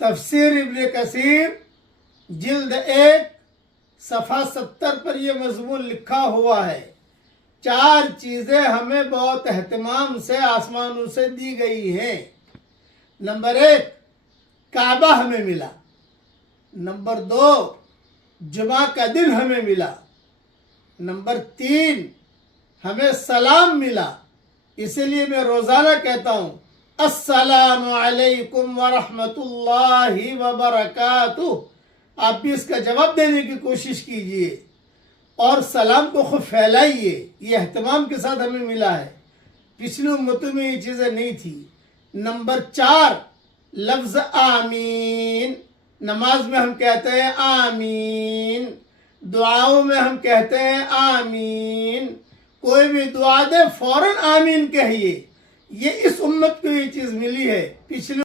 تفسیر ابن کثیر جلد 1 صفحہ 70 پر یہ مضمون لکھا ہوا ہے۔ 4 چیزیں ہمیں بہت اہتمام سے آسمانوں سے دی گئی ہیں۔ نمبر 1 کعبہ ہمیں ملا۔ نمبر 2 جمعہ کا دن ہمیں ملا۔ نمبر 3 ہمیں سلام ملا، اسی لیے میں روزانہ کہتا ہوں السلام علیکم ورحمۃ اللہ وبرکاتہ۔ آپ بھی اس کا جواب دینے کی کوشش کیجئے اور سلام کو خوب پھیلائیے، یہ اہتمام کے ساتھ ہمیں ملا ہے، پچھلی امتوں میں یہ چیزیں نہیں تھی۔ نمبر 4 لفظ آمین، نماز میں ہم کہتے ہیں آمین، دعاؤں میں ہم کہتے ہیں آمین، کوئی بھی دعا دے فوراً آمین کہیے، یہ اس امت کو یہ چیز ملی ہے، پچھلی